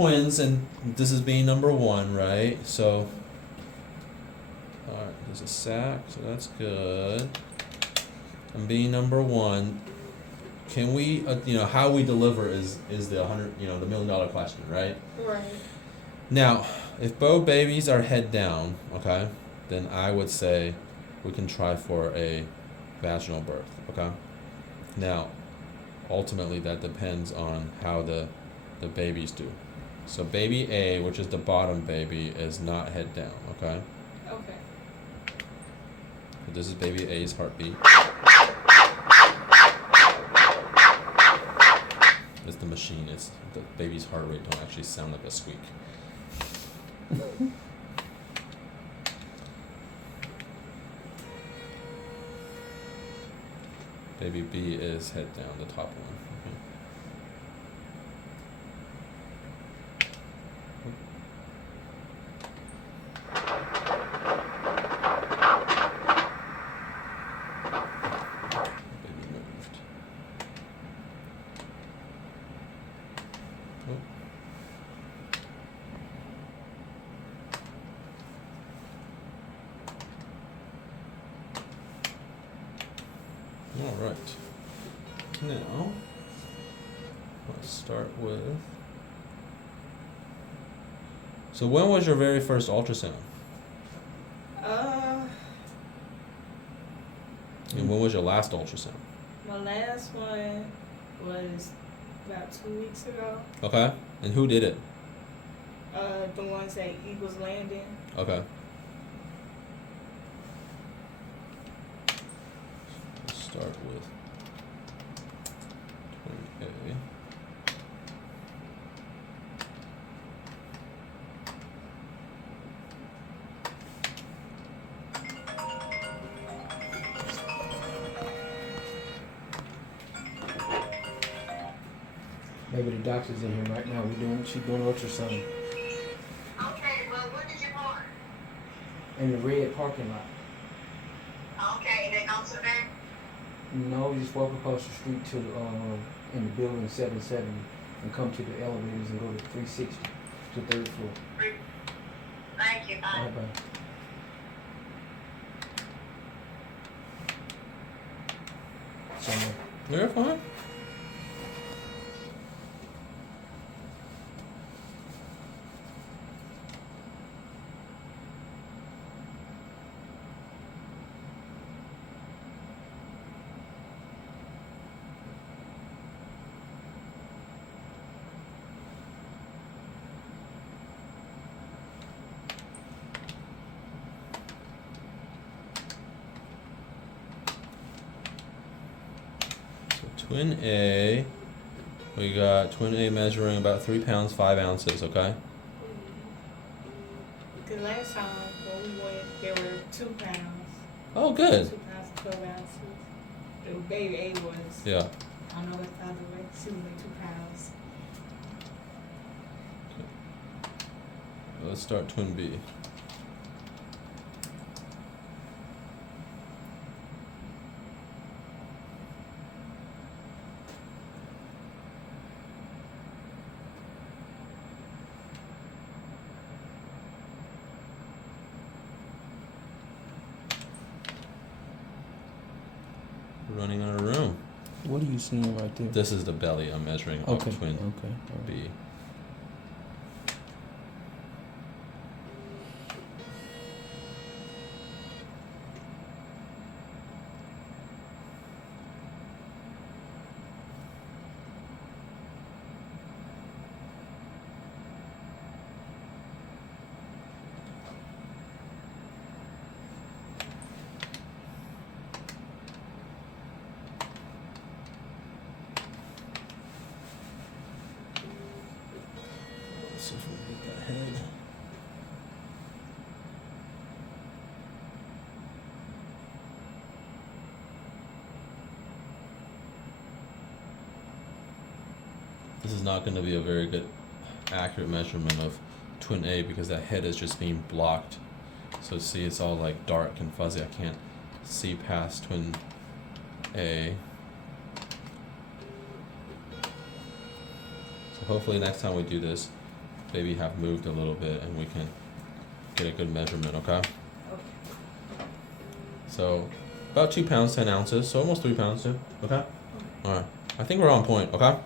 twins, and this is being number 1, right? So, alright, there's a sack, so that's good. And being number 1, can we, how we deliver is the the $1 million question, right? Right. Now, if both babies are head down, okay, then I would say we can try for a vaginal birth, okay? Now, ultimately that depends on how the babies do. So baby A, which is the bottom baby, is not head down, okay? Okay. So this is baby A's heartbeat. It's the machine. It's the baby's heart rate don't actually sound like a squeak. Baby B is head down, the top one. Baby moved. All right. Now, let's start with. So when was your very first ultrasound? And when was your last ultrasound? My last one was about 2 weeks ago. Okay. And who did it? The ones at Eagles Landing. Okay. Let's start with twin A. Maybe the doctor's in here right now. She's doing ultrasound. Okay, well, where did you park? In the red parking lot. Okay, they go to there? No, just walk across the street to in the building 770 and come to the elevators and go to 360 to the 3rd floor. Thank you, bye. Bye. So, You're fine. Twin A, we got twin A measuring about 3 pounds, 5 ounces, okay? Because last time when we went, there were 2 pounds. Oh, good. 2 pounds and 12 ounces. The baby A was, Yeah. I don't know what the other way, she was like 2 pounds. Let's start twin B. Running out of room. what are you seeing right there? This is the belly I'm measuring Okay. of twin Okay. All right. B. Let's see if we can get that head. This is not going to be a very good accurate measurement of twin A because that head is just being blocked. So see, it's all like dark and fuzzy. I can't see past twin A. So hopefully next time we do this, baby have moved a little bit and we can get a good measurement, okay? Okay. So about 2 pounds, 10 ounces, so almost 3 pounds too, okay? Alright. I think we're on point, okay?